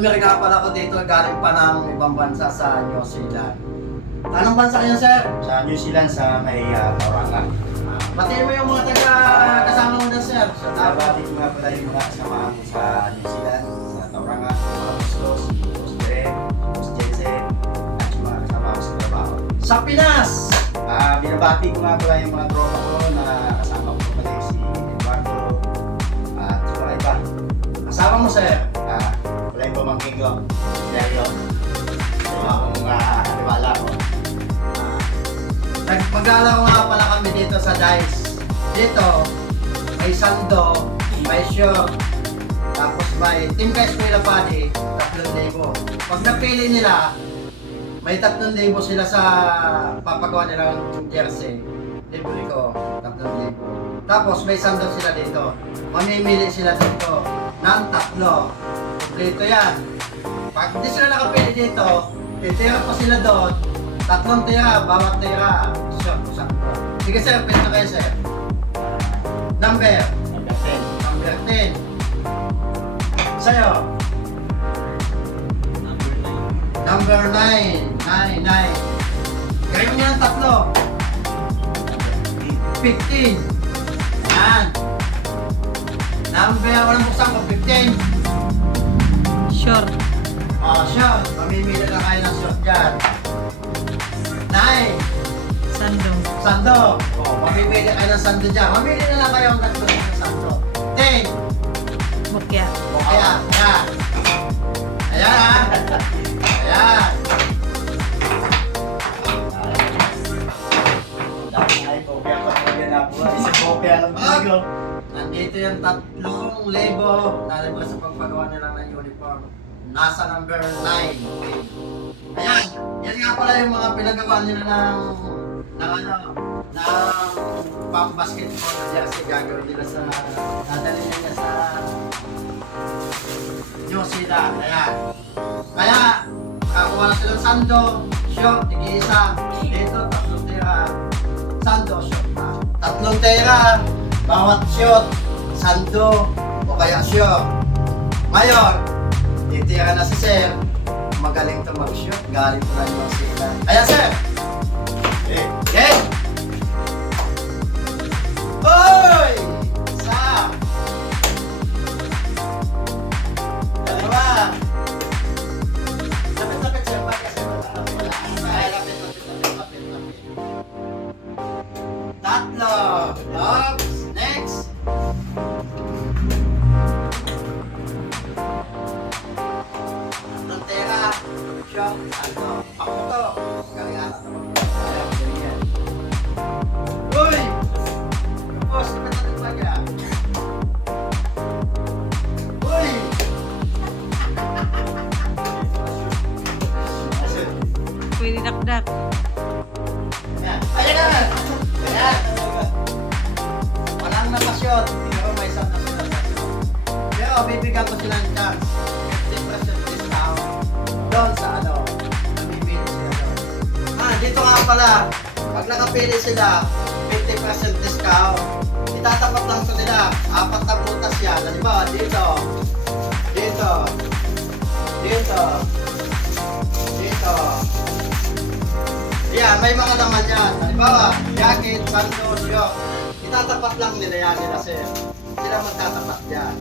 customer nga pala ko dito, galing pa ng ibang bansa sa New Zealand. Anong bansa kayo, sir? Sa New Zealand, sa may Tauranga. Batiin mo yung mga kasama mo na, sir. Nabati ko nga pala yung mga kasama ko sa New Zealand, sa Tauranga, mga Bustos, Boss Direk, Boss Jensen, at yung mga kasama ko sa trabaho. Sa Pinas! Binabati ko nga pala yung mga tropa ko na kasama ko pala si Eduardo at yung mga iba. Kasama mo, sir. Wala yung pamangkin ko, Dario. Yung akong katiwala ko. Mag-aalala nga pala kami dito sa DICE. Dito, may Sando, may Short, tapos may Team Eskwela Padi, 3,000. Pag napili nila, may 3,000 sila sa papagawa nilang jersey. Libre ko, 3,000. Tapos may Sando sila dito. Mamimili sila dito ng 3. Kompleto yan. Pag hindi sila nakapili dito, titira pa sila doon. 3 tira, bawat tira. Sure, sakto. Sige sir, pwede na kayo sir. Number? Number 10. Number 10. Sa'yo? Number 9. 9. Gawin mo yan 3. 15. Yan. Number, walang buksan ko, 15. Short. Short. Mamimili na kayo ng short dyan. 9. Sando. Sando. Mamimili kayo ng sando dyan. Mamili na lang kayo ang nagpili ng sando. 10. Bukya. Kaya, yan. Ayan ha. Ayan. Ay, kopya pa po yan na po. Isang kopya lang po. Nandito yung 3,000 nalibas sa pagpagawa nila ng uniform. Nasa number 9. Ayan. Yan nga pala yung mga pinagawa nila ng pang-basketball na jersey gagawin nila sa dadalhin nila sa New Zealand. Ayan. Kaya, kakuha na silang sando, short, tig-isa. Dito, 3 tira. Sando, short na. 3 tira, bawat short, sando, o kaya short. Ngayon, titira na si sir. Magaling to mag-shoot. Galing to na New Zealand. Ayan, sir! Game! Hoy! Isa! Dalawa! Lapit, sir. Kasi ay, lapit. Tatlo! Ops! Next! Tera, shop, ano, pakuto. Galing ata naman. Uy! Tapos, kapit natin talaga. Uy! Pwede dakdak. Ayan. Ayan na! Ayan! Walang nakasyon. Pero may isang nasunod na shot. Pero bibigyan ko sila ng chance. 50% discount. Doon sa ano, namimili sila doon. Dito nga pala, pag nakapili sila, 50% discount. Itatapat lang sa nila, 4 na butas yan. Halimbawa, dito, dito, dito, dito. Yan, may mga laman yan. Halimbawa, jacket, sando, yun. Itatapat lang nila yan nila sir. Sila magtatapat yan.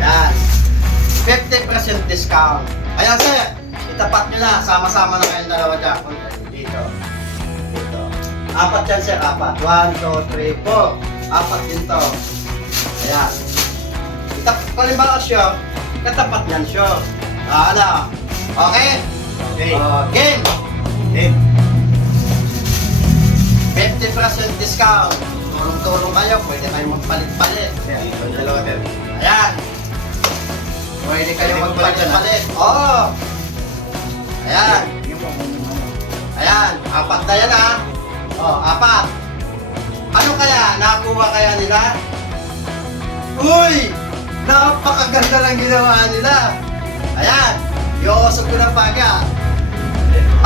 Yan. 50% discount. Ayan sir, itapat nyo na. Sama-sama na kayong dalawa dyan. Dito. Dito. 4 yan sir, 4. 1, 2, 3, 4. 4 din to. Ayan. Palimbawa siya, katapat yan siya. Ano? Okay? Okay. Game! Game. 50% discount. Tulong-tulong kayo, pwede kayo magpalit-palit. Ayan, dalawa din. Ayan. Pwede kayo magpalit-palit. Oo. Ayan. Ayan. 4 na yan ha. 4. Ano kaya? Nakuha kaya nila? Uy! Napakaganda lang ginawa nila. Ayan. Iosog ko ng baga.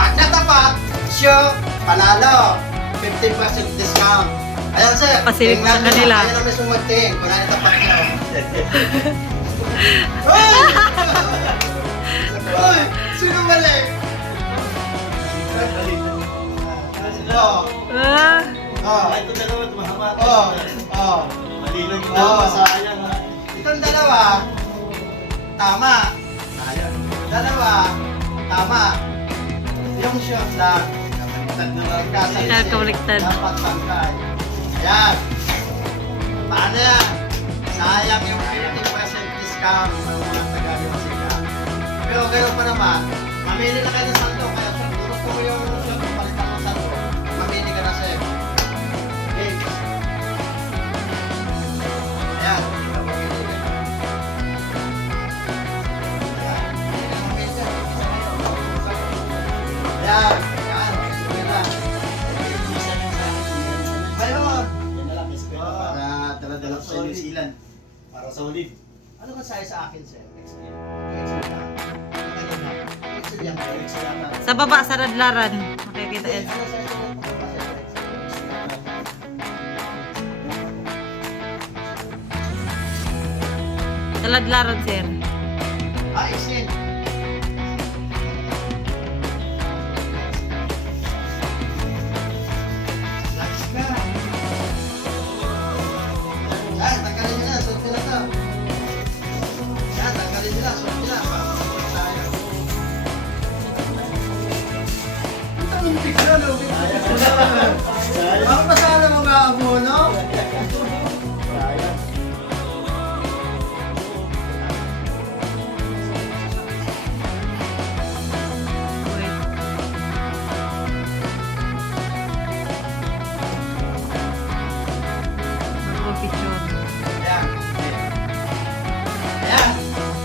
Pag natapat, sure, panalo. 50% discount. Ayan sir, Pasilip tingnan sa nyo kanila. na, kayo na mismo magting kung natapat nyo. Uy! Sino mali? Oh, Ah, oh, Ito dalawa, mahaba. oh, oh. Mali lang yung Oo. dalawa, sayang ha. Itong dalawa, tama. Sayang. Dalawa, tama. Yung shot lang. Baliktad. Dapat pantay. Ayan. Paano yan? Sayang yung 50% discount ng mga taga sila. Pero ganoon pa naman, mamili na kayo ng sando. Kaya kung gusto mo yung shot, palitan ng sando. Mamili ka na sir. Okay. Ayan. Mamili ka. Ayan. Ayan. Sige na. Mayroon. Yan na lang, eskwela para dala-dala ko sa New Zealand. Para solid. Ano ka size sa akin, sir? XL. XL lang. Ano na? XL yan. XL yan. sa baba, sa radlaran. Makikita yan. Ano size sa pagkakasya, sir? Sa radlaran, sir. Ah, XL. Relax ka. Yan, tanggalin nyo na. Suot nyo na to. Yan, tanggalin nyo na. Suot nyo na. Para masuot tayo. Ito yung bigla, no? Sayang. Bakit pa sana mga abono? Sayang. Wait. Mag-picture. Ayan. Ayan.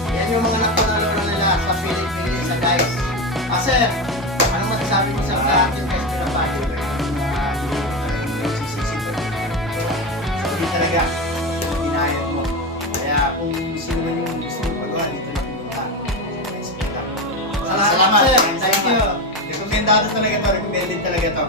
Yan yung mga napanalo na nila sa pili-pili sa guys. Kasi, ano masasabi mo sa ating guys na pati? Hindi talaga inayat mo. Kaya kung sino man yung gusto mong pagawa, dito na pumunta. Eskwela. Salamat, sir. Maraming Thank salamat. you. Rekomendado talaga to, recommended talaga to.